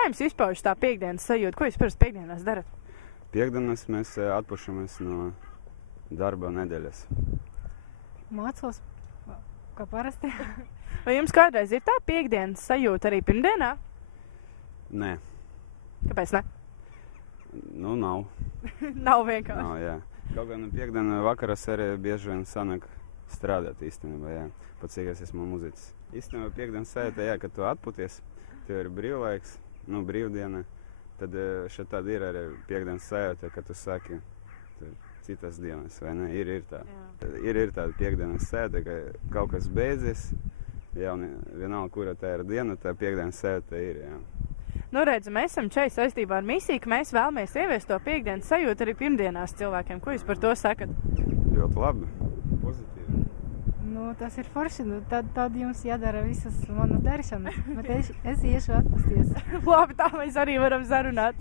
Kā jums izpaužas tā piektdienas sajūta? Ko jūs pirms piektdienās darat? Piektdienas mēs atpušamies no darba nedēļas. Mācos, kā parasti. Vai jums kādreiz ir tā piektdienas sajūta arī pirmdienā? Nē. Kāpēc ne? Nu, nav. Nav vienkārši. Nav, jā. Kaut gan piektdiena vakaras arī bieži vien sanāk strādāt īstenībā, jā. Pat cik es esmu muziķis. Īstenībā piektdienas sajūta, jā, kad tu atputies, tev ir brīvlaiks, nu, brīvdiena, tad šeit tāda ir arī piektdienas sajūta, kad tu saki citas dienas, vai ne? Ir tā. Ir tāda piektdienas sajūta, ka kaut kas beidzies, jā, un vienalga, kura tā ir diena, tā piektdienas sajūta ir, jā. Nu, redzu, mēs esam šeit saistībā ar misiju, ka mēs vēlamies ieviest to piektdienas sajūtu arī pirmdienās cilvēkiem. Ko jūs par to sakat? Ļoti labi, pozitīvi. Nu, tas ir forši, nu, tad jums jādara visas manu darīšanas, bet es iešu atpusties. Labi, tā mēs arī varam sarunāt.